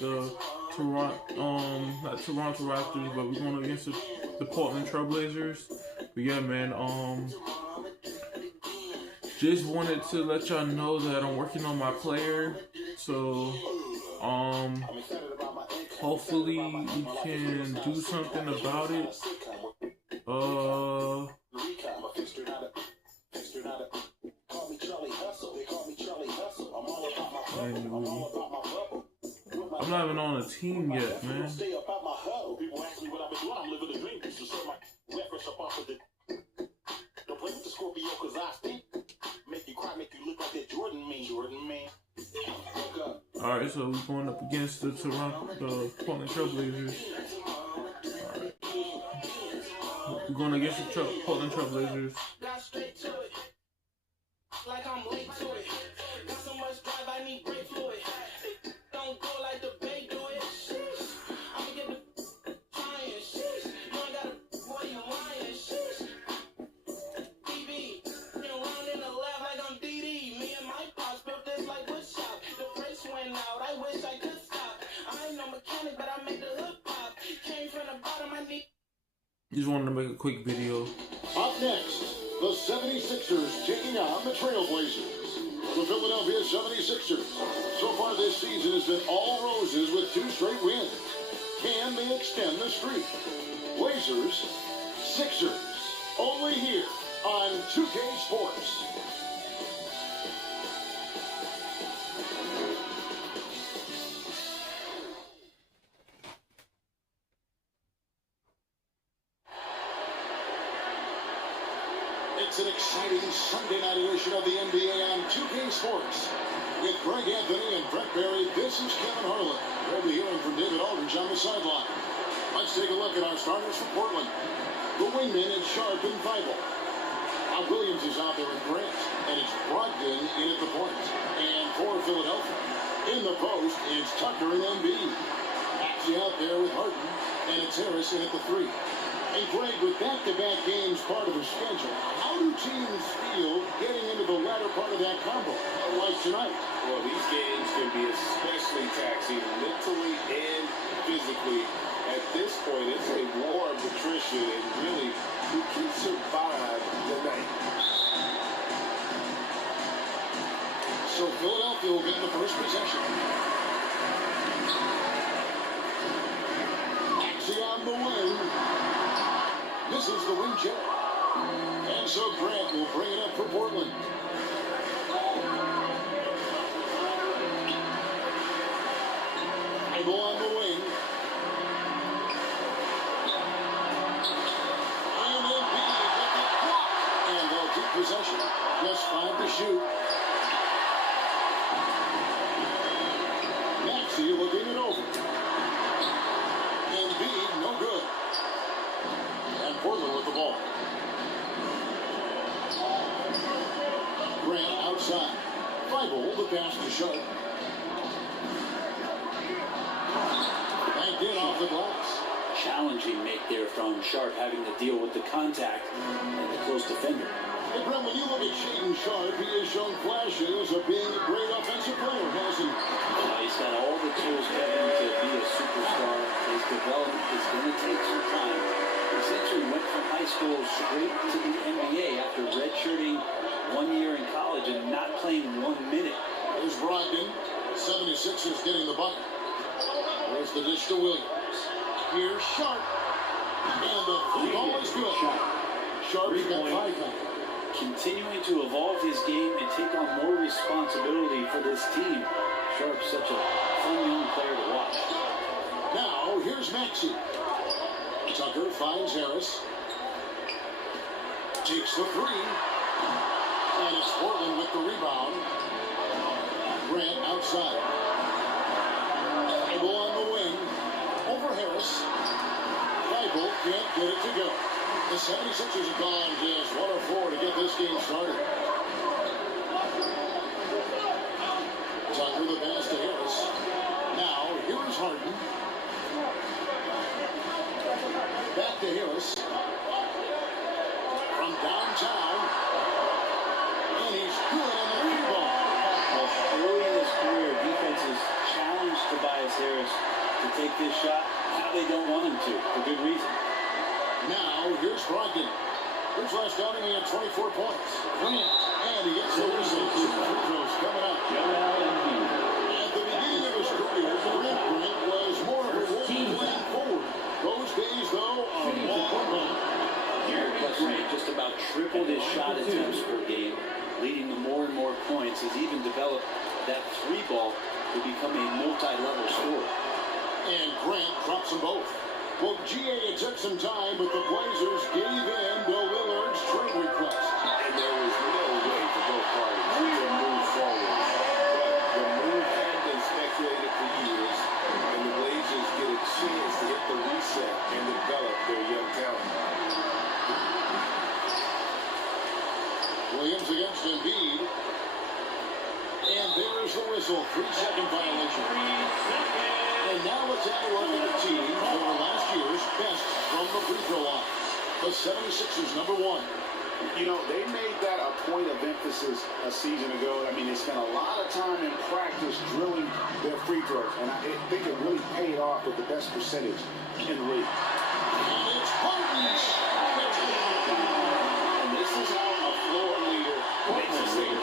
the not Toronto Raptors, but we're going against the Portland Trailblazers. But yeah, man, just wanted to let y'all know that I'm working on my player. So, hopefully we can do something about it. I'm not even on a team yet, man. Alright, so we're going up against the Portland Trailblazers. Alright. We're going against the Portland Trailblazers. Like I'm late to it. Got so much drive, I need brake fluid. Don't go like the bay do it. I'ma get the trying. You ain't got a boy, you lying. DB, been round in the lab like I'm DD. Me and my pops built this like wood shop. The brakes went out, I wish I could stop. I ain't no mechanic, but I make the hood pop. Came from the bottom, I need. Just wanted to make a quick video. Up next, the 76ers taking on the Trailblazers. The Philadelphia 76ers. So far this season has been all roses with 2 straight wins. Can they extend the streak? Blazers, Sixers. Only here on 2K Sports. It's an exciting Sunday night edition of the NBA on 2K Sports. With Greg Anthony and Brett Barry, this is Kevin Harlan. We'll be hearing from David Aldridge on the sideline. Let's take a look at our starters for Portland. The wingman is Sharp and Feibel. Williams is out there in Grant, and it's Brogdon in at the point. And for Philadelphia, in the post, it's Tucker and Embiid. Actually out there with Harden, and it's Harris in at the 3. And Greg, with back-to-back games part of the schedule, how do teams feel getting into the latter part of that combo, like tonight? Well, these games can be especially taxing mentally and physically. At this point, it's a war of attrition, and really, who can survive the night? So Philadelphia will get the first possession. Axie on the wing. This is the wing check. And so Grant will bring it up for Portland. I go on the wing. And Embiid with the block. And they'll keep possession. Just 5 to shoot. Maxey looking it over. Embiid, no good. And Portland with the ball. Grant outside. Feibel, the pass to Sharp. Banked in off the glass. Challenging make there from Sharp, having to deal with the contact and the close defender. Hey, Brent, when you look at Shaedon Sharp, he has shown flashes of being a great offensive player, hasn't he? He's got all the tools, Kevin, to be a superstar. His development is going to take some time. He essentially went from high school straight to the NBA after redshirting 1 year in college and not playing 1 minute. There's Brogdon. 76ers getting the bucket. There's the dish to Williams. Here's Sharp. And the three ball is good. Sharp's got 5 now. Continuing to evolve his game and take on more responsibility for this team. Sharp's such a fun young player to watch. Now, here's Maxey. Tucker finds Harris. Takes the 3. And it's Portland with the rebound. Grant outside. Feibel on the wing. Over Harris. Feibel can't get it to go. The 76ers have gone just 1 or 4 to get this game started. Tucker the pass to Harris. Now, here is Harden. Back to Harris. From downtown. And he's good on the rebound. Early in his career, defense is challenged to buy a Tobias Harris to take this shot. Now they don't want him to, for good reason. Now, here's Brogdon. His last outing, he had 24 points. And he gets the whistle. 2 free throws coming up. At the beginning of his career, Grant was more of a role playing forward. Those days, though, are long gone. Grant just about tripled his shot attempts per game, leading to more and more points. He's even developed that 3-ball to become a multi-level scorer. And Grant drops them both. Well, GA, it took some time, but the Blazers gave in Bill Willard's trade request. And there was no way for both parties to move forward. But the move had been speculated for years, and the Blazers get a chance to hit the reset and develop their young talent. Williams against Embiid. And there's the whistle. 3-second violation. And now let's have a look at the team over last year's best from the free throw line. The 76ers, number 1. You know, they made that a point of emphasis a season ago. I mean, they spent a lot of time in practice drilling their free throws, and I think it really paid off with the best percentage in the league. And it's Harden. And this is how a floor leader makes a statement.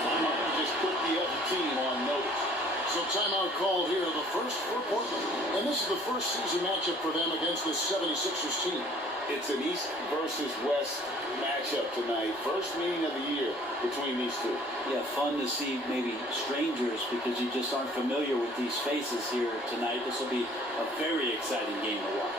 Just put the other team on notice. So timeout called here, the first for Portland. And this is the first season matchup for them against the 76ers team. It's an East versus West matchup tonight. First meeting of the year between these two. Yeah, fun to see maybe strangers because you just aren't familiar with these faces here tonight. This will be a very exciting game to watch.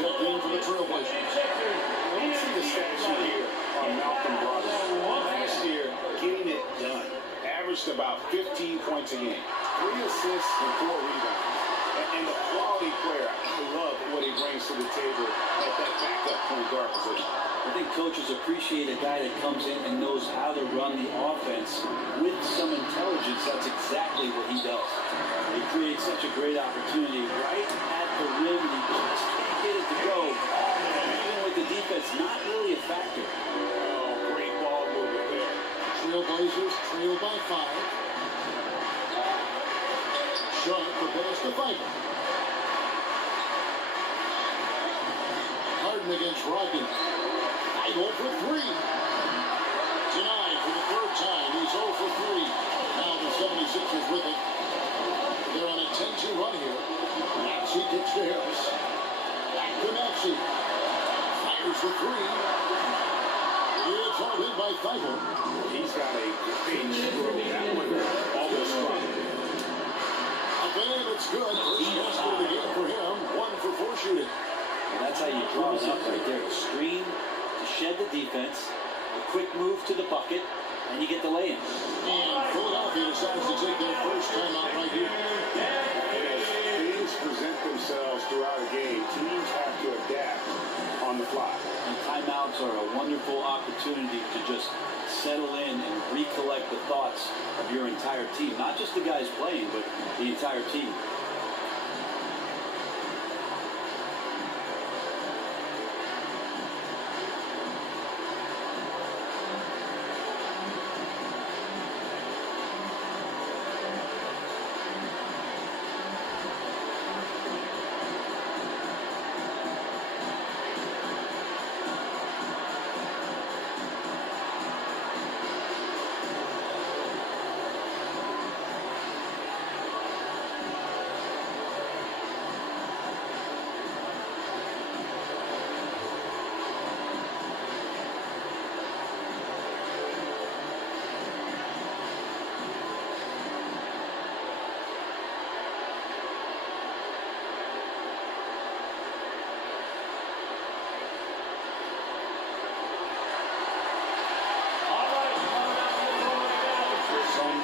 Checked in for the Trailblazers. Let's see the stats here on Malcolm Brogdon. Last year, getting it done. Averaged about 15 points a game. 3 assists and 4 rebounds. And the quality player, I love what he brings to the table at that backup point guard position. I think coaches appreciate a guy that comes in and knows how to run the offense with some intelligence. That's exactly what he does. He creates such a great opportunity right at the rim, and he just can't get it to go. Even with the defense, not really a factor. Oh, great ball movement there. Trailblazers trail by 5. Sharp for pass to Pfeiffer. Harden against Brogdon. Idle for 3. Denied for the 3rd time. He's 0 for 3. Now the 76ers with it. They're on a 10-2 run here. Maxey kicks to Harris. Back to Maxey. Fires the 3. It's hauled in by Pfeiffer. He's got a big stroke. That one almost struck. And it's good. First basket of the game for him. 1 for 4 shooting. And that's how you draw it up right there. A screen to shed the defense, a quick move to the bucket, and you get the lay-in. And Philadelphia decides to take their first timeout right here. As things present themselves throughout a game, teams have to adapt on the fly. And timeouts are a wonderful opportunity to just settle in and recollect the thoughts of your entire team. Not just the guys playing, but the entire team.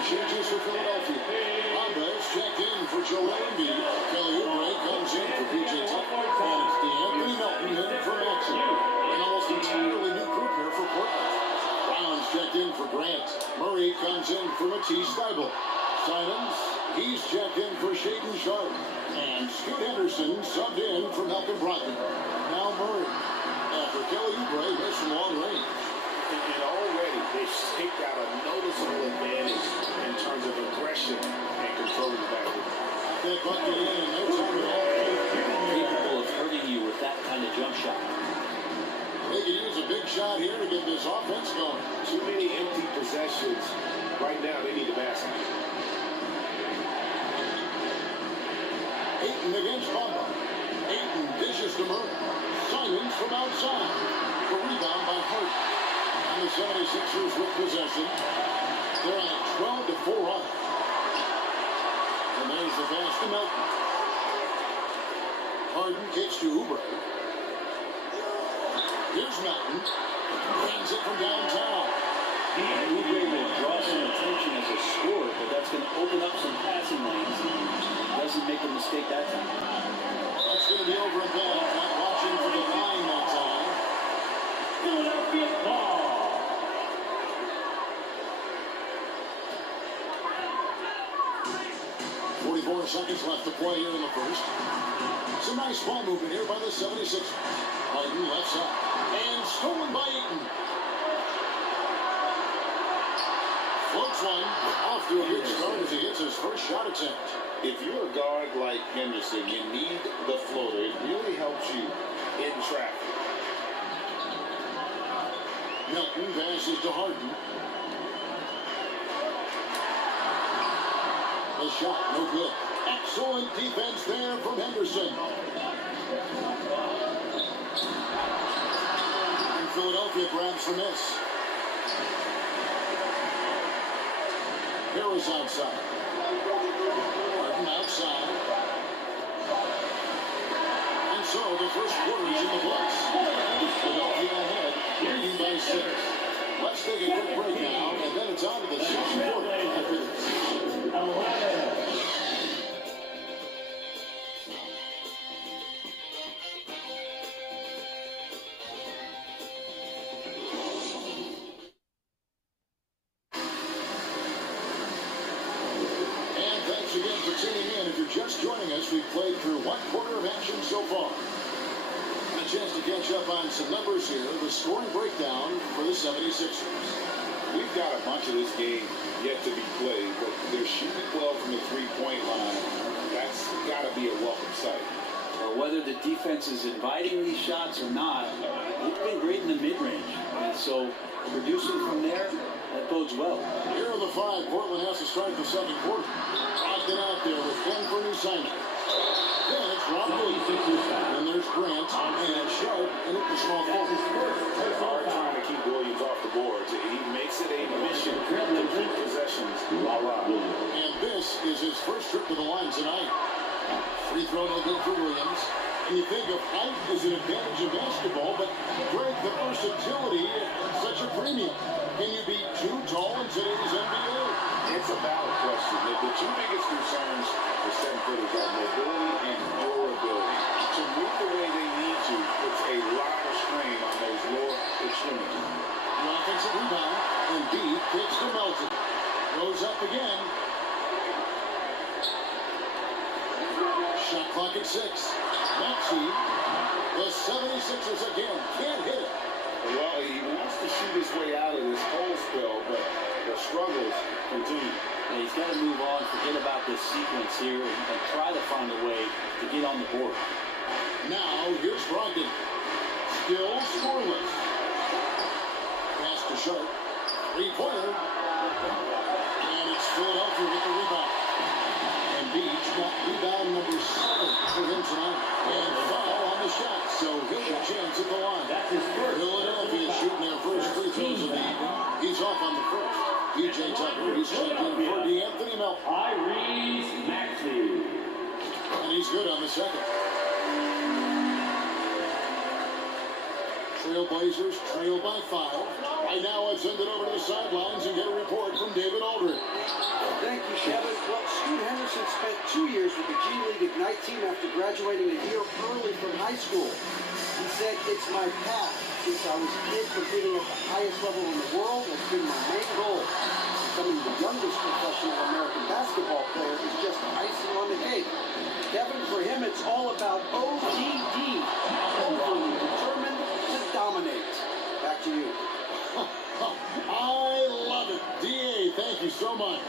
changes for Philadelphia. Andres checked in for Joel Embiid. Kelly Oubre comes in for PJ Tucker. And it's D'Anthony Melton in for Maxey. An almost entirely new group here for Portland. Brown's checked in for Grant. Murray comes in for Matisse Thybulle. Simons, he's checked in for Shaedon Sharpe. And Scoot Henderson subbed in for Malcolm Brogdon. Now Murray. After Kelly Oubre missed from long range. And already they've staked out a noticeable advantage in terms of aggression and controlling the backcourt. That bucket in no time at all. Capable of hurting you with that kind of jump shot. They can use a big shot here to get this offense going. Too many empty possessions. Right now, they need a basket. Ayton against Bumba. Ayton dishes to Murray. Simons from outside. The rebound by Hart. And the 76ers with possession. They're on a 12-4 run. And there's the pass to Melton. Harden kicks to Oubre. Here's Melton. Hands it from downtown. Oubre will draw some attention as a scorer, but that's going to open up some passing lanes. Doesn't make a mistake that time. That's going to be over and back. Not watching for the line that time. Philadelphia ball. 44 seconds left to play here in the first. Some nice ball movement here by the 76ers. Harden left side. And stolen by Ayton. Floats one. Off to a good start as he hits his first shot attempt. If you're a guard like Henderson, you need the floater. It really helps you in traffic. Melton passes to Harden. The shot, no good. Excellent defense there from Henderson. And Philadelphia grabs the miss. Harris outside. Harden outside. And so the first quarter is in the books. Philadelphia ahead, leading by 6. Let's take a quick break now, and then it's on to the second quarter after this. Again for tuning in. If you're just joining us, we've played through one quarter of action so far. And a chance to catch up on some numbers here. The scoring breakdown for the 76ers. We've got a bunch of this game yet to be played, but they're shooting well from the three-point line. That's got to be a welcome sight. Well, whether the defense is inviting these shots or not, they've been great in the mid-range. And so producing from there, that bodes well. Here are the 5 Portland has to start the second quarter. Brogdon out there with one for new Simon. Then it's Rob Williams. Then there's Grant and Sharpe and at the small forward. It's hard trying to keep Williams off the boards. He makes it a mission to keep possessions. And this is his first trip to the line tonight. Free throw no good for Williams. And you think of height as an advantage in basketball, but Greg, the versatility is such a premium. Can you be too tall in today's NBA? It's a valid question. The two biggest concerns for 7-footers are mobility and durability. To move the way they need to puts a lot of strain on those lower extremities. The offensive rebound, and Embiid kicks to Melton. Goes up again. Shot clock at 6. Maxey, the 76ers again, can't hit it. Well, he wants to shoot his way out of this cold spell, but the struggles continue. And he's got to move on, forget about this sequence here, and try to find a way to get on the board. Now, here's Brogdon. Still scoreless. Pass to Sharpe. Three-pointer. And it's Philadelphia with the rebound. And Beach got rebound number 7 for him tonight. And foul on the shot, so he'll get a chance at the line. That's his first. Philadelphia shooting their first free throws of the evening. He's off on the first. PJ Tucker, he's checked in for D'Anthony Melton. Tyrese Maxey. And he's good on the second. Trailblazers trail by 5. Right now, let's send it over to the sidelines and get a report from David Aldridge. Thank you, Kevin. Well, Scoot Henderson spent 2 years with the G League Ignite team after graduating a year early from high school. He said, "It's my path. Since I was a kid, competing at the highest level in the world has been my main goal. Becoming the youngest professional American basketball player is just icing on the cake." Kevin, for him, it's all about ODD. Overly determined to dominate. Back to you. I love it. D.A., thank you so much.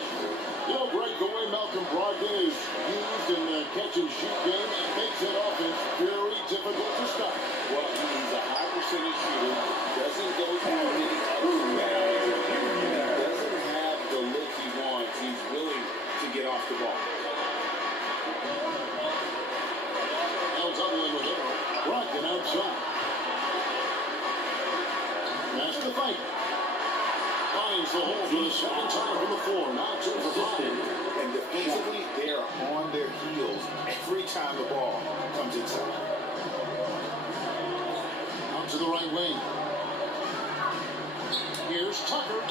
You know, Greg, the way Malcolm Brogdon is used in the catch-and-shoot game, it makes that offense very difficult to stop. Well, he's a high percentage shooter, doesn't go through many ups and downs, doesn't have the look he wants. He's willing to get off the ball. Now doubling with Arrow. Brogdon outside. That's the fight. Finds the hole for the second time from the floor. Now 2 for 5. And defensively, they are on their heels every time the ball comes inside. Out to the right wing. Here's Tucker.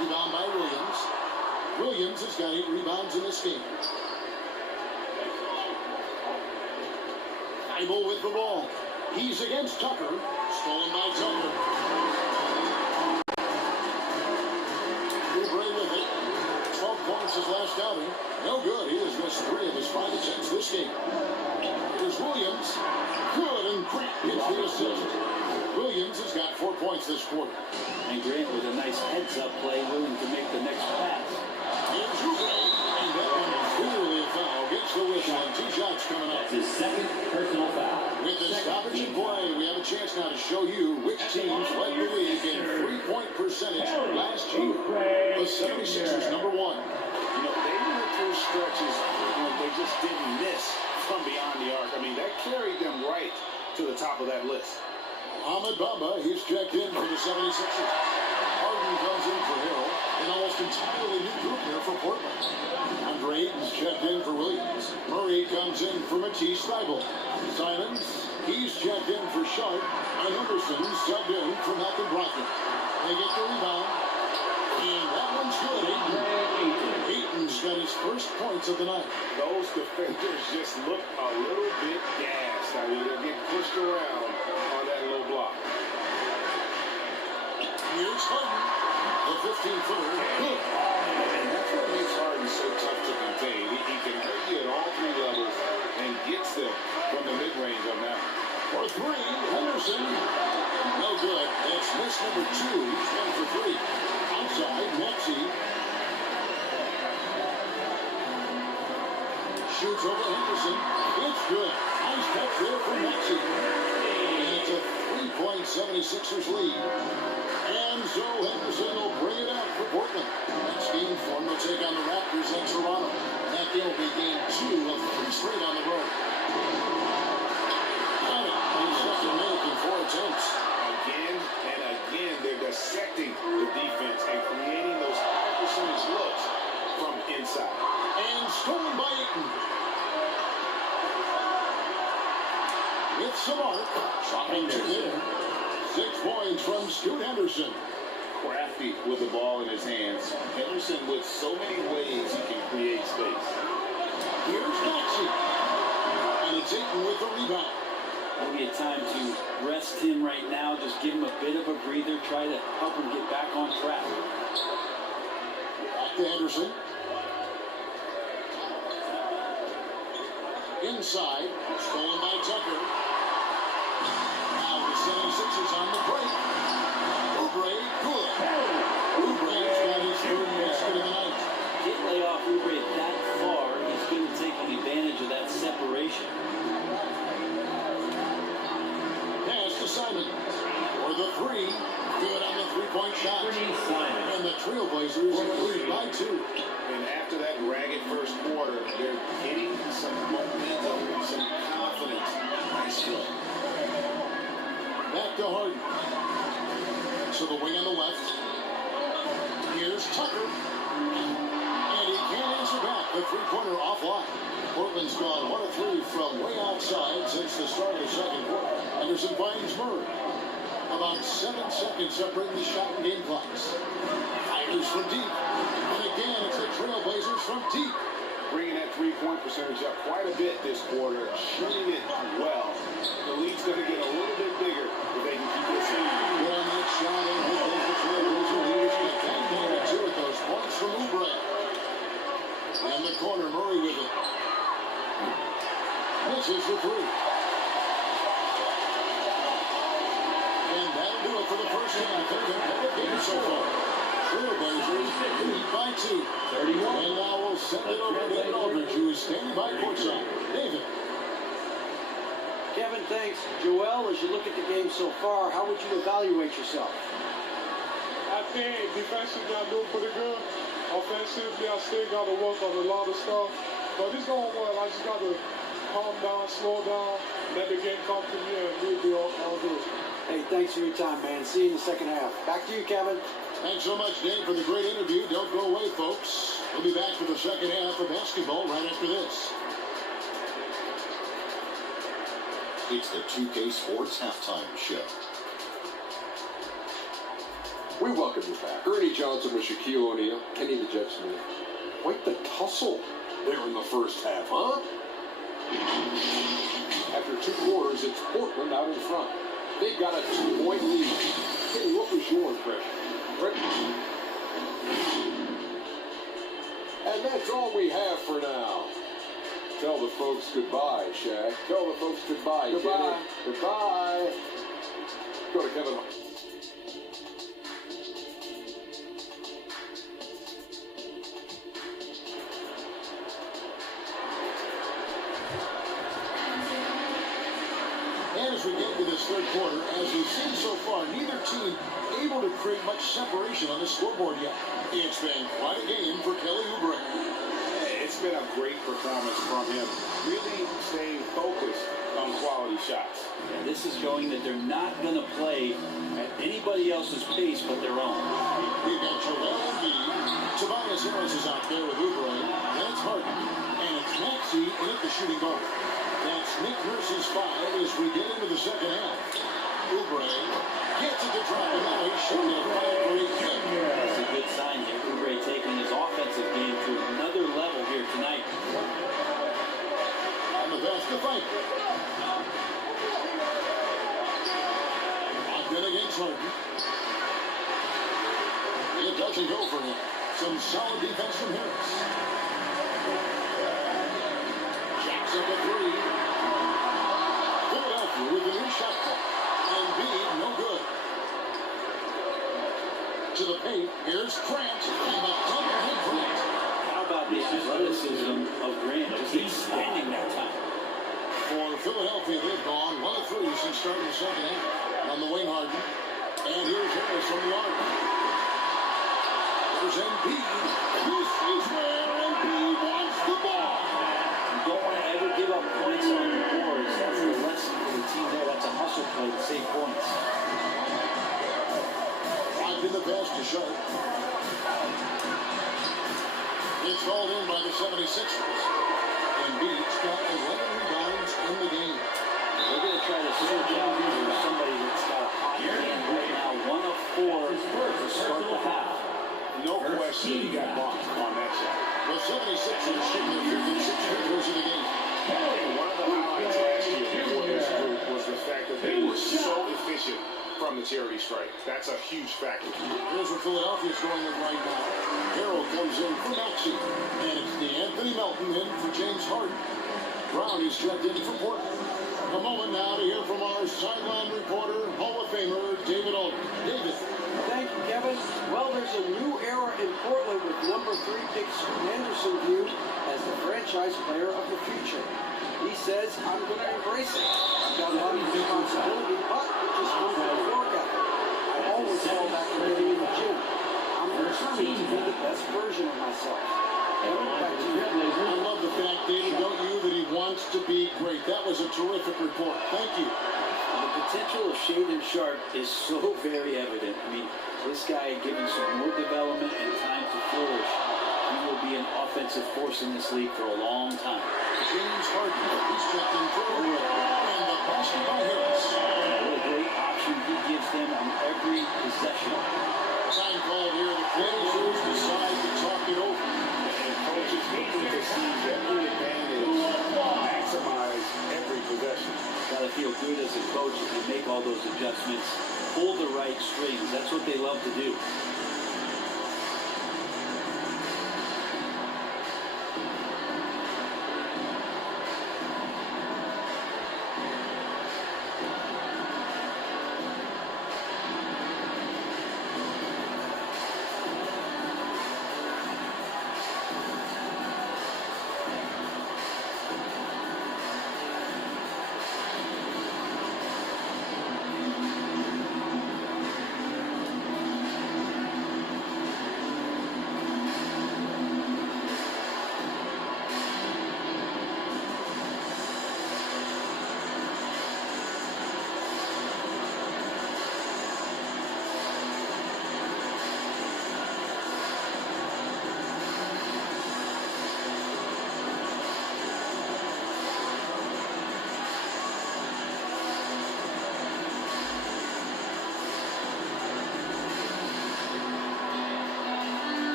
Rebound by Williams. Williams has got 8 rebounds in this game. Thibault with the ball. He's against Tucker. Stolen by Tucker. Oubre with it. 12 points his last outing. No good. He has missed 3 of his 5 attempts this game. Here's Williams. Good, and Grant gets the assist. Williams has got 4 points this quarter. And Grant with a nice heads-up play, willing to make the next pass. Here's Oubre. And that one is clearly a foul. Gets the whistle, and 2 shots coming up. That's his second personal foul. With the stoppage in play, we have a chance now to show you which teams led the league in three-point percentage last year. The 76ers, number 1. You know, they went through stretches when they just didn't miss from beyond the arc. I mean, that carried them right to the top of that list. Ahmed Bamba, he's checked in for the 76ers. Harden comes in for Hill. An almost entirely new group here for Portland. Andre Ayton's checked in for Williams. Murray comes in for Matisse Thybulle. Simons, he's checked in for Sharp. And Henderson's subbed in for Malcolm Brogdon. They get the rebound. And that one's good. Ayton's got his first points of the night. Those defenders just look a little bit gassed. I mean, they're getting pushed around on that low block. Here's Harden. The 15-footer. Good. And that's what makes Harden so tough to contain. He can hurt you at all 3 levels and gets them from the mid-range on that. For 3, Henderson. No good. It's miss number 2. He's 1 for 3. Outside, Maxey. Shoots over Henderson. It's good. Nice catch there for Maxey. And it's a 3-point 76ers lead. And so Henderson will bring it out for Portland. Next game for him, they'll take on the Raptors in Toronto. That game will be game 2 of 3 straight on the road. Got it. He's second make in 4 attempts. Again and again, they're dissecting the defense and creating those high percentage looks from inside. And stolen by Ayton. With Samart. Dropping 2 there. 6 points from Scoot Henderson. Crafty with the ball in his hands. Henderson with so many ways he can create space. Here's Maxey. And it's Ayton with the rebound. Maybe a time to rest him right now, just give him a bit of a breather, try to help him get back on track. Back to Henderson. Inside. Stolen by Tucker. Now the 76ers on the break. Oubre, good. Oubre's got his 3rd basket of the night. Can't lay off Oubre that far. He's going to take advantage of that separation. Pass to Simon. For the 3. Good on the 3-point shot. And the Trailblazers lead by 2. And after that ragged first quarter, they're getting some momentum, some confidence. Nice play. Back to Harden. To the wing on the left. Here's Tucker. And he can't answer back. The 3-pointer offline. Portland's gone 1 of 3 from way outside since the start of the second quarter. And Anderson finds Murray. About 7 seconds separating the shot and game clocks. Tigers from deep. And again, it's the Trailblazers from deep. Bringing that three-point percentage up quite a bit this quarter, shooting it well. The lead's going to get a little bit bigger if they can keep this in. Good on that shot, and here goes the Trailblazer leaders. Get that game at 2 with those points from Oubre. In the corner, Murray with it. Misses the three. And that'll do it for the first half. They're going to have a game so far. Trailblazers lead by 2. 31. And now we'll send it over to David Aldridge, who is standing by courtside. David. Kevin, thanks. Joel, as you look at the game so far, how would you evaluate yourself? I think defensively I'm doing pretty good. Offensively, I still got to work on a lot of stuff. But it's going well. I just got to calm down, slow down, let the game come to me, and we'll be all good. Hey, thanks for your time, man. See you in the second half. Back to you, Kevin. Thanks so much, Dave, for the great interview. Don't go away, folks. We'll be back for the second half of basketball right after this. It's the 2K Sports Halftime Show. We welcome you back. Ernie Johnson with Shaquille O'Neal, Kenny the Jet Smith. Quite the tussle there in the first half, huh? After 2 quarters, it's Portland out in front. They've got a 2-point lead. Kenny, what was your impression? And that's all we have for now. Tell the folks goodbye, Shaq. Tell the folks goodbye, Goodbye. Kenny. Goodbye. Go to Kevin. And as we get to this third quarter, as we've seen so far, neither team able to create much separation on the scoreboard yet. It's been quite a game for Kelly Oubre. It's been a great performance from him. Really staying focused on quality shots. And this is showing that they're not going to play at anybody else's pace but their own. We've got Joel Embiid. Tobias Harris is out there with Oubre. Then it's Harden. And it's Maxey in at the shooting guard. That's Nick Nurse's 5 as we get into the second half. Oubre gets it to drop, and now he's shooting a 5-for-8 clip. It's a good sign here. Oubre taking his offensive game to another level here tonight. On the basket fight. Ogden against Harden. It doesn't go for him. Some solid defense from Harris. Jacks up a 3. Philadelphia with a new shot clock. And B, no good. To the paint, here's Grant, and the double hit Grant. How about the athleticism of Grant just extending that time? For Philadelphia, they've gone 1 of 3 since starting the second half. On the wing, Harden. And here's Harris from the arc. There's Embiid. This is where Embiid wants the ball. You don't want to ever give up points on the boards. That's the lesson for the team there. That's a hustle play to save points. In the pass to Sharp. It's hauled in by the 76ers. Embiid's got 11 rebounds in the game. They're going to try to search out for somebody that's got a hot hand right now. 1 of 4 to start the half. No question he got bumped on that shot. The 76ers shooting their 5th and 6th free throws of the game. One of the highlights last year for this group was the fact that they were so efficient from the charity strike. That's a huge factor. Here's what Philadelphia's going with right now. Harrell comes in for Maxey. And it's DeAnthony Melton in for James Harden. Brown is checked in for Portland. A moment now to hear from our sideline reporter, Hall of Famer David Aldridge. David. Thank you, Kevin. Well, there's a new era in Portland with number 3 pick Scoot Henderson viewed as the franchise player of the future. He says, I'm going to embrace it. I've got a lot of responsibility, but it just comes with the work ethic. I always fell back to getting in the gym. I'm determined to be the best version of myself. Kevin, back to you. I love the fact, David, don't you, that he wants to be great. That was a terrific report. Thank you. The potential of Shaden Sharp is so very evident. I mean, this guy given some more development and time to flourish. He will be an offensive force in this league for a long time. James Harden, he's checked in for a win. And the basket by Harris. feel good as a coach if you make all those adjustments, pull the right strings. That's what they love to do.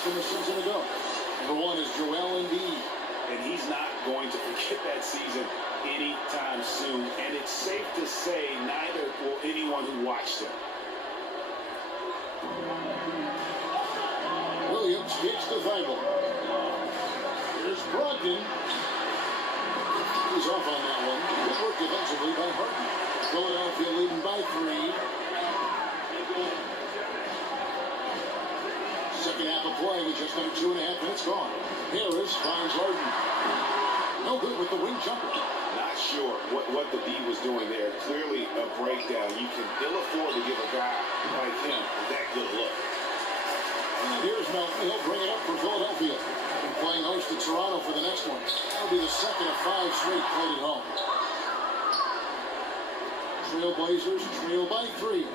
From a season ago. Number one is Joel Embiid. And he's not going to forget that season anytime soon. And it's safe to say neither will anyone who watched him. Williams gets the Bible. Here's Brogdon. He's off on that one. Good work defensively by Harden. Philadelphia leading by 3. Second half of play with just under 2.5 minutes gone. Harris finds Harden. No good with the wing jumper. Not sure what the D was doing there. Clearly a breakdown. You can ill afford to give a guy like him that good look. And here's Melton. He'll bring it up for Philadelphia. And playing host to Toronto for the next one. That'll be the second of 5 straight played at home. Trailblazers trail by 3.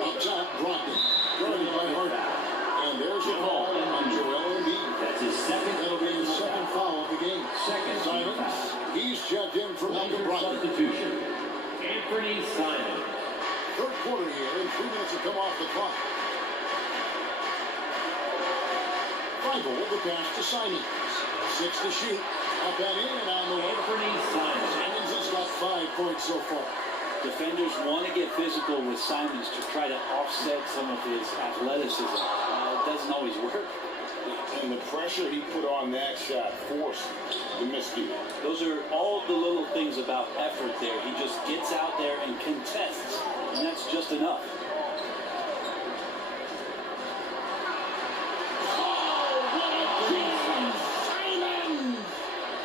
Up top, Brogdon. Guarded by Harden. And there's a call on Joel Embiid. That's his second. That'll be his second foul of the game. Second Simons. He's checked in for Malcolm Brogdon. Substitution. Anthony Simons. Third quarter here, and 3 minutes have come off the clock. Bible, the pass to Simons. 6 to shoot. Up and in and on the way. Anthony Simons. Simons has got 5 points so far. Defenders want to get physical with Simons to try to offset some of his athleticism. It doesn't always work. And the pressure he put on that shot forced the miscue. Those are all the little things about effort there. He just gets out there and contests, and that's just enough.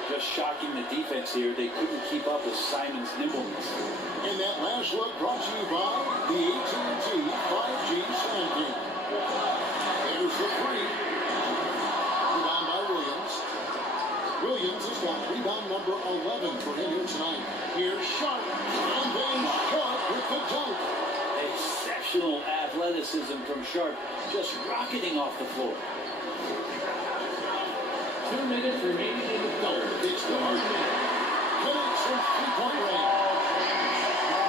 Just shocking the defense here. They couldn't keep up with Simons' nimbleness. And that last look brought to you by the AT&T 5G Sound Game. There's the 3. Rebound by Williams. Williams has got rebound number 11 for him here tonight. Here's Sharp. And then Sharp with the dunk. Exceptional athleticism from Sharp, just rocketing off the floor. 2 minutes remaining in the third. It's the Harden. Connects from 3-point range.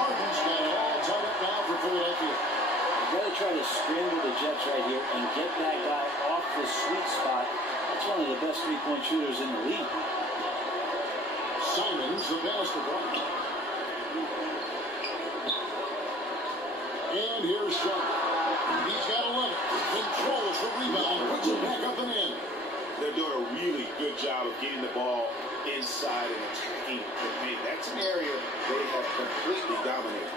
Harden's got it all tied up now for Philadelphia. You got to try to scramble the Jets right here and get that guy off the sweet spot. That's one of the best 3-point shooters in the league. Simons, the pass to Brogdon. And here's Sharp. He's got 11. Controls the rebound. Puts it back up and in. They're doing a really good job of getting the ball inside and attacking the paint. That's an area they have completely dominated.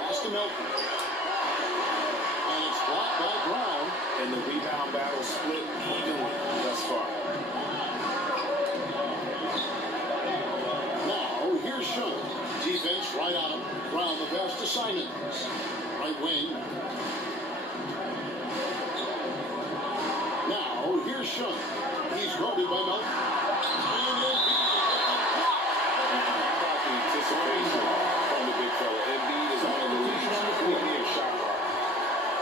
Pass to Melton. And it's blocked by Brown. And the rebound battle split evenly thus far. Now, here's Sharp. Defense right on him. Brown the pass to Simons. Right wing. Now, here's Sharp. He's guarded by Melton. And About the anticipation from the big fella. Embiid is one of the league's premier shot blockers.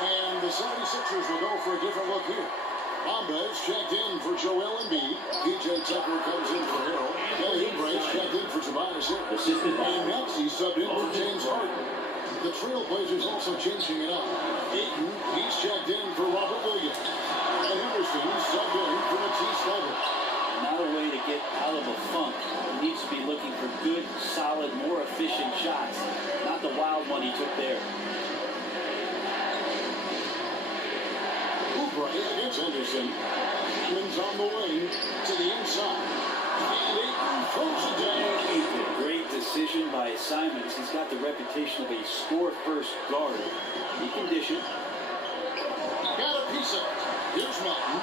And the 76ers will go for a different look here. Bombas checked in for Joel Embiid. PJ Tucker comes in for Harold. Kelly Oubre checked in for Tobias. assisted by And next, he subbed in for James Harden. The Trailblazers also changing it up. Ayton, he's checked in for Robert Williams. And Henderson subbed in for Matisse Thybulle. Another way to get out of a funk. He needs to be looking for good, solid, more efficient shots. Not the wild one he took there. Oubre against Henderson. Hammond's on the wing to the inside. And Ayton throws it down. Great decision by Simons. He's got the reputation of a score-first guard. He can dish it. Got a piece of it. Here's Melton.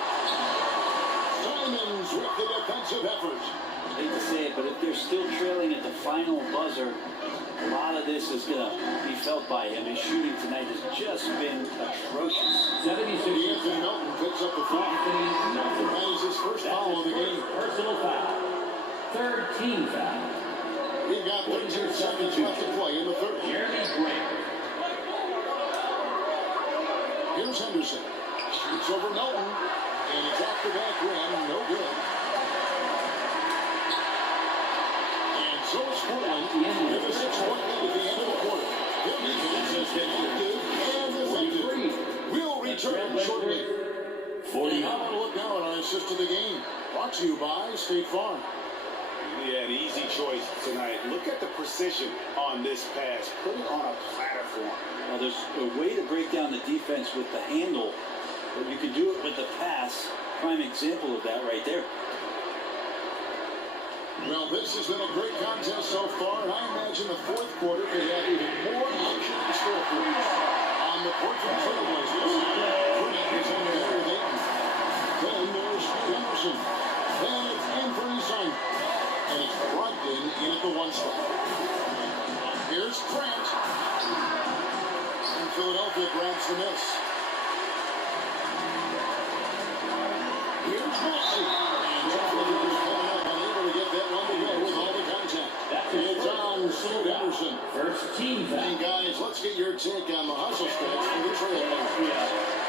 Simons with the defensive effort. I hate to say it, but if they're still trailing at the final buzzer, a lot of this is going to be felt by him. His shooting tonight has just been atrocious. 76. Anthony Melton picks up the foul. That is his first foul of the game. Personal foul. Third team foul. We've got 13 seconds left to play in the third. Jeremy Grant. Here's Henderson. Shoots over Melton. And it's off the back rim. No good. And so is Portland. With a 6-point lead at the end of the quarter. Their defense has been active and effective. We'll return shortly. 40. I want to look now at our assist to the game. Brought to you by State Farm. Yeah, an easy choice tonight. Look at the precision on this pass. Put it on a platform. Well, there's a way to break down the defense with the handle, but you can do it with the pass. Prime example of that right there. Well, this has been a great contest so far, and I imagine the fourth quarter could have even more action in store for us. On the court for the Trailblazers, Grant is in there with Ayton. Then there's Steve Henderson. Then it's Anthony Simon. And it's Brogdon in at the one spot. Here's Grant. And Philadelphia grabs the miss. Here's Maxey. And Jeffrey is coming up, unable to get that one to go with all the contact. It's on Steve Henderson. First team foul. And guys, let's get your take on the hustle stretch for the Trailblazers.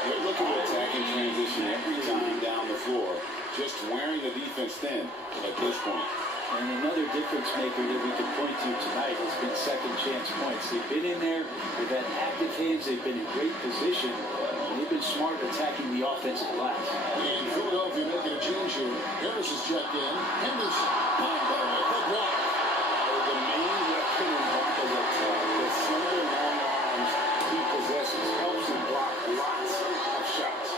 They're looking to attack in transition every time down the floor. Just wearing the defense thin at this point. And another difference maker that we can point to tonight has been second chance points. They've been in there, they've had active hands, they've been in great position, and they've been smart attacking the offensive glass. And Philadelphia making a change here. Harris is checked in. Henderson, bang, bang, with the block. The main weapon in Broncos attack, the single long arms he possesses, helps him block lots of shots.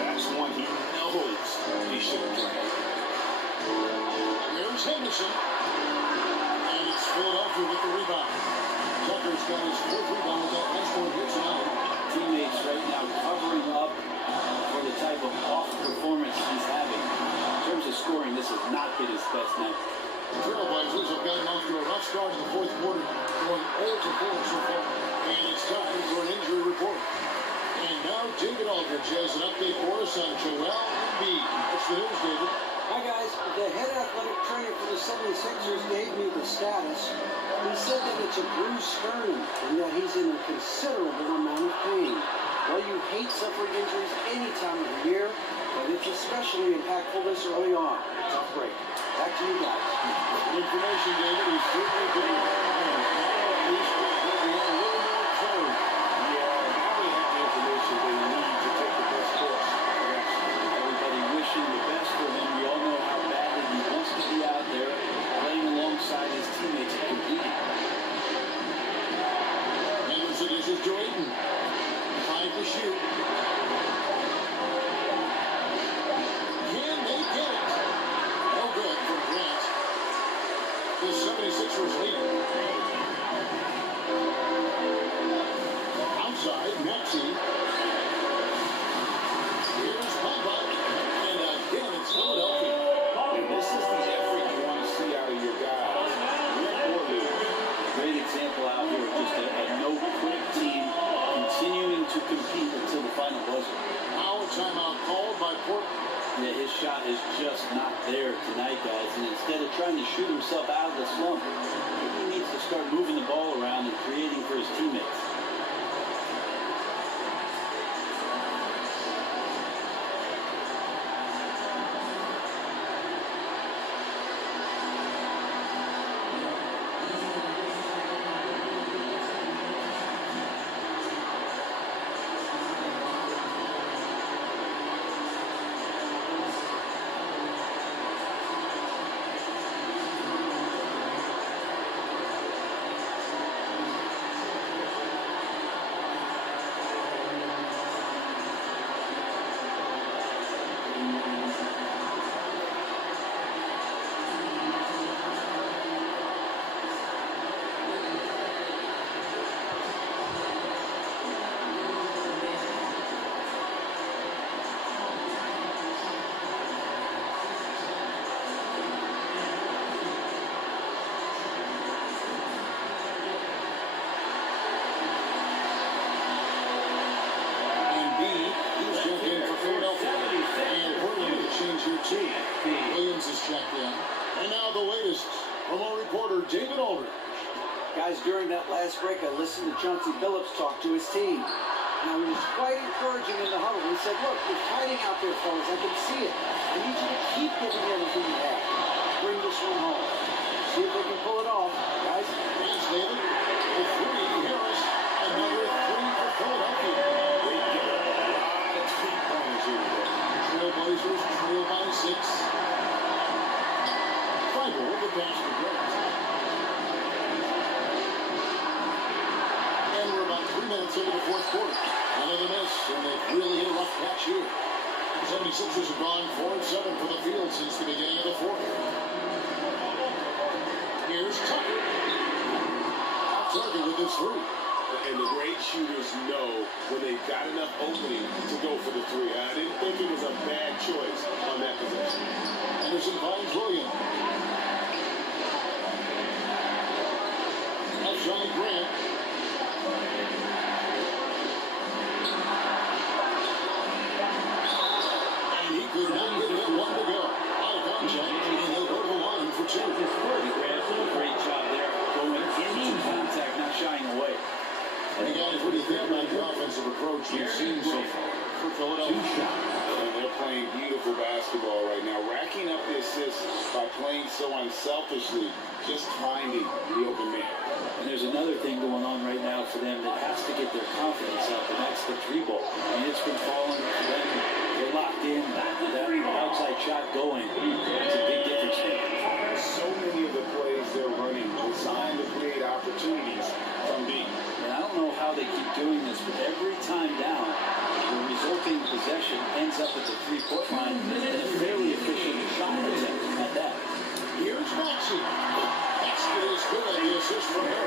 That's one he knows he should have played. Here's Henderson. And it's Philadelphia with the rebound. Tucker's got his fourth rebound with that last one here tonight. Teammates right now covering up for the type of off performance he's having. In terms of scoring, this has not been his best night. The Trailblazers have gotten off to a rough start in the fourth quarter, going 0-4 so far. And it's time for an injury report. And now David Aldridge has an update for us on Joel Embiid. What's the news, David? Hi guys, the head athletic trainer for the 76ers gave me the status. He said that it's a bruised sternum and that he's in a considerable amount of pain. Well, you hate suffering injuries any time of the year, but it's especially impactful this early on. Tough break. Back to you guys. Information, David. He's certainly been on. Now at least we'll be a little more clear. Yeah, now we have the information they need to take the best course. Everybody wishing the best for him. We all know how badly he wants to be out there playing alongside his teammates and competing. Henderson is his Ayton. 5 to shoot. Can they get it? No good from Grant. The 76ers lead. Outside, Maxey. Here's Papa. And again, it's Philadelphia. And this is the effort you want to see out of your guys. Win or lose. Great example out here of just a no-quit team continuing to compete until the final buzzer. Now a timeout called by Portland. Yeah, his shot is just not there tonight, guys. And instead of trying to shoot himself out of the slump, he needs to start moving the ball around and creating for his teammates. David Aldridge. Guys, during that last break, I listened to Chauncey Billups talk to his team. Now, he was quite encouraging in the huddle. He said, look, you're fighting out there, fellas. I can see it. I need you to keep giving everything you have. Bring this one home. See if they can pull it off, guys. Thanks, David. The three, Harris. Another three for Philadelphia. Trailblazers trail by 6. Fiber with the pass to Grant. And we're about 3 minutes into the fourth quarter. Another miss, and they've really hit a rough patch here. 76ers have gone 4-7 for the field since the beginning of the fourth. Here's Tucker. Off target with his three. And the great shooters know when they've got enough opening to go for the three. I didn't think it was a bad choice on that possession. Anderson finds Williams. That's Johnny Grant. And he could not get that one to go. Out of contact, and he'll go to the line for 2. Grant did a great job there, going into contact, not shying away. And guys, what do you think about the offensive approach we've seen so far for Philadelphia? And they're playing beautiful basketball right now, racking up the assists by playing so unselfishly, just finding the open man. And there's another thing going on right now for them that has to get their confidence up, and that's the three ball. I mean, it's been falling for them. They're locked in. That outside shot going. It's a big difference maker. So many of the plays they're running designed to create opportunities from deep. And I don't know how they keep doing this, but every time down, the resulting possession ends up at the three-point line in a fairly efficient shot attempt at that. Here's Maxey. Basket is good. The assist from him.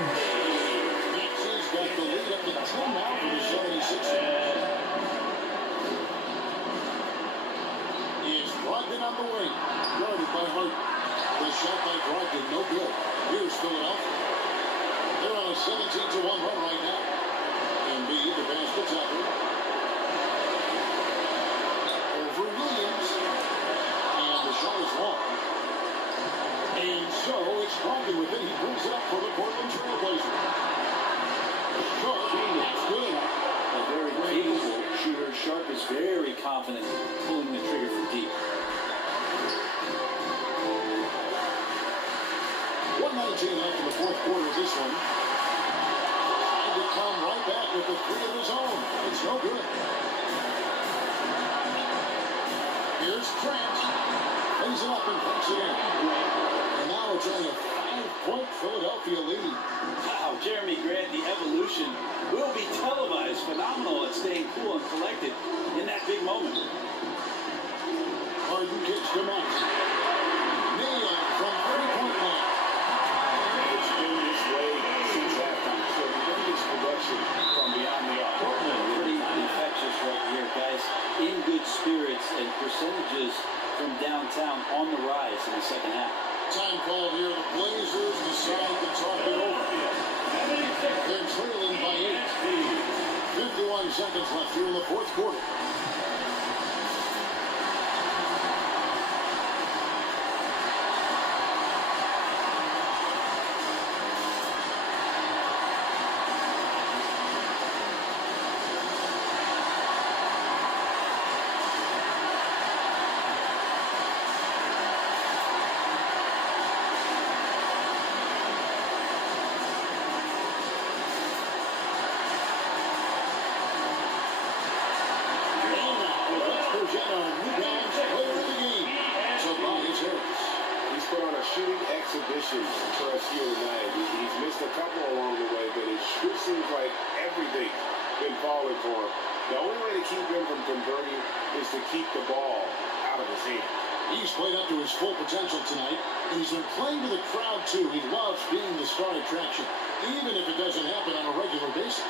Maxey's got the lead up to 10 now for the 76ers. It's Brogdon on the wing. Guarded by Hart. The shot by Brogdon, no good. Here's Philadelphia. They're on a 17-1 run right now. Embiid, the pass to Tucker. Over Williams. And the shot is long. And so it's Brogdon with it. He brings it up for the Portland Trailblazers. Sharp, that's good. A very capable shooter. Sharp is very confident pulling the trigger from deep. 1:19 left in the fourth quarter of this one. Tried to come right back with the three of his own. It's no good. Here's Grant. Lays it up and puts it in. And now it's only a 5-point Philadelphia lead. Wow, Jeremy Grant, the evolution will be televised. Phenomenal at staying cool and collected in that big moment. Harden kicks to Maxey. Nailed from 3-point line. It's been this way since halftime. So tremendous production from beyond the arc. Pretty infectious right here, guys. In good spirits and percentages from downtown on the rise in the second half. Time called here. The Blazers decide to talk it over. They're trailing by 8. 51 seconds left here in the fourth quarter. Shooting exhibition for us here tonight. He's missed a couple along the way, but it sure seems like everything's been falling for him. The only way to keep him from converting is to keep the ball out of his hand. He's played up to his full potential tonight, and he's been playing to the crowd, too. He loves being the star attraction, even if it doesn't happen on a regular basis.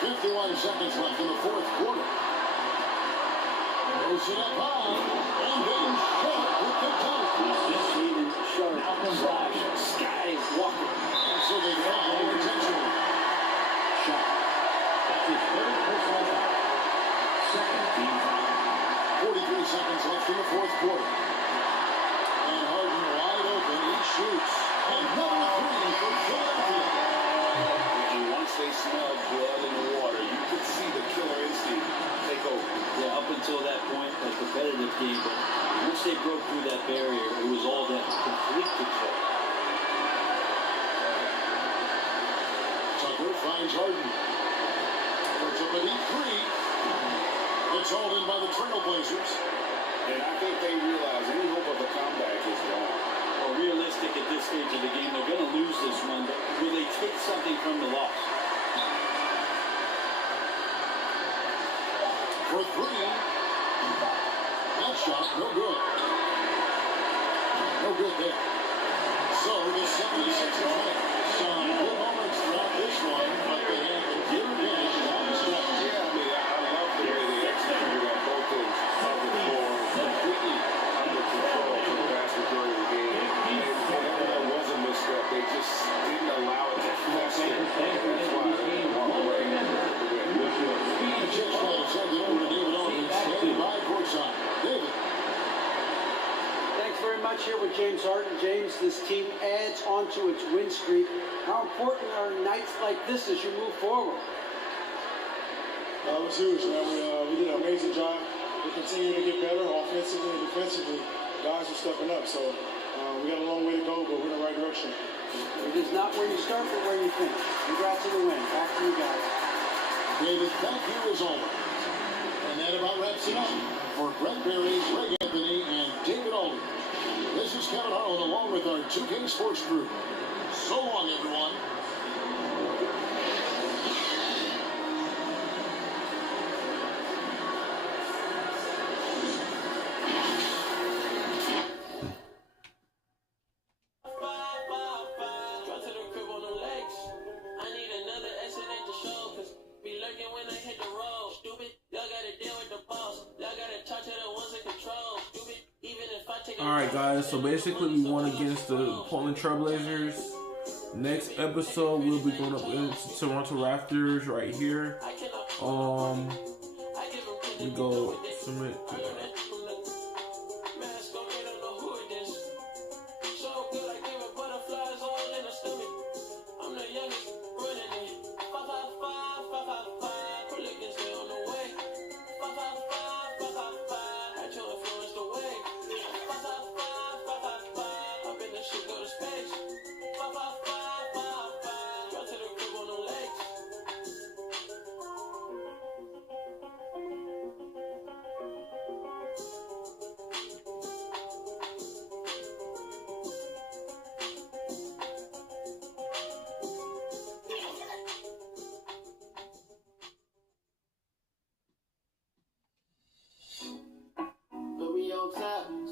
51 seconds left in the fourth quarter. Throws it up high, and then Sharp with the dunk. Jaden Sharp / Sky Walker. And so they foul intentionally. Sharp. That's his third personal foul. seconds left in the fourth quarter. And Harden wide open. He shoots. Another three for Philadelphia. And once they smelled blood in the water, you could see the killer instinct take over. Yeah, up until that point, a competitive game, but once they broke through that barrier, it was all that complete control. Tucker finds Harden. Puts up a deep three. It's hauled in by the Trailblazers. And I think they realize any hope of a comeback is gone. Well, realistic at this stage of the game, they're going to lose this one, but will they take something from the loss? For three. That shot, no good. No good there. So the 76ers win. Some good moments throughout this one, but they have a good advantage down the stretch. Yeah, I mean, I love the way they executed on both ends of the floor, completely under control for the vast majority of the game. And whenever there was a misstep, they just didn't allow it to fester. That's why they walked away with the win. The Jets try to send it over to David Aldridge, standing by courtside. David. Thanks very much here with James Harden. James, this team adds onto its win streak. How important are nights like this as you move forward? It was huge, man. We did an amazing job. We continue to get better offensively and defensively. Guys are stepping up, so we got a long way to go, but we're in the right direction. It is not where you start, but where you finish. Congrats on the win. Back to you guys. David, thank you as always. And that about wraps it up for Greg Berry, Greg Anthony, and David Aldridge. This is Kevin Harlan along with our 2K Sports crew. So long, everyone. Alright guys, so basically we won against the Portland Trailblazers. Next episode we'll be going up against Toronto Raptors right here. We go submit to that.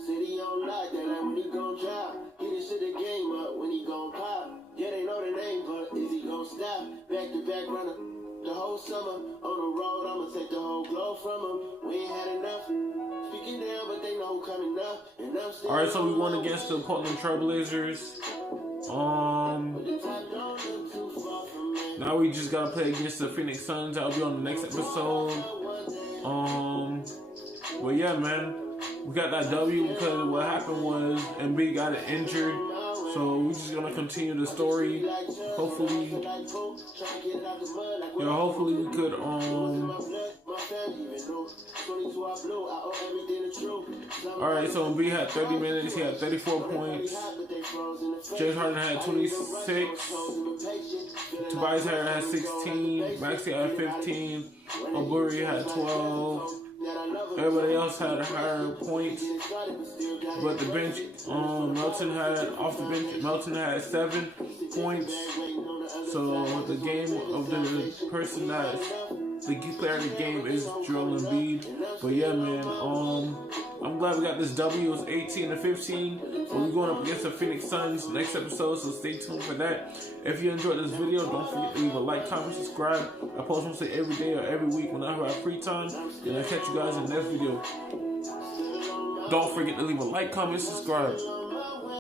City on lock, they like when he gon' drop. Get this shit the game up when he gon' pop. Yeah, they know the name, but is he gon' stop? Back to back runner. The whole summer on the road, I'ma take the whole glow from him. We ain't had enough. Speaking down, but they know who coming up. And I'm still. Alright, so we won against the Portland Trailblazers. Now we just gotta play against the Phoenix Suns. That'll be on the next episode. But yeah, man, we got that W because what happened was Embiid got injured. So we're just gonna continue the story. Hopefully we could Alright, so Embiid had 30 minutes, he had 34 points. James Harden had 26. Tobias Harris had 16. Maxey had 15. O'Burry had 12. Everybody else had higher points, but the bench, Melton had 7 points. So the game of the person that's the key player of the game is Joel Embiid. But yeah, man, I'm glad we got this W. It was 18-15. We're going up against the Phoenix Suns next episode, so stay tuned for that. If you enjoyed this video, don't forget to leave a like, comment, subscribe. I post mostly every day or every week whenever I have free time, and I'll catch you guys in the next video. Don't forget to leave a like, comment, subscribe.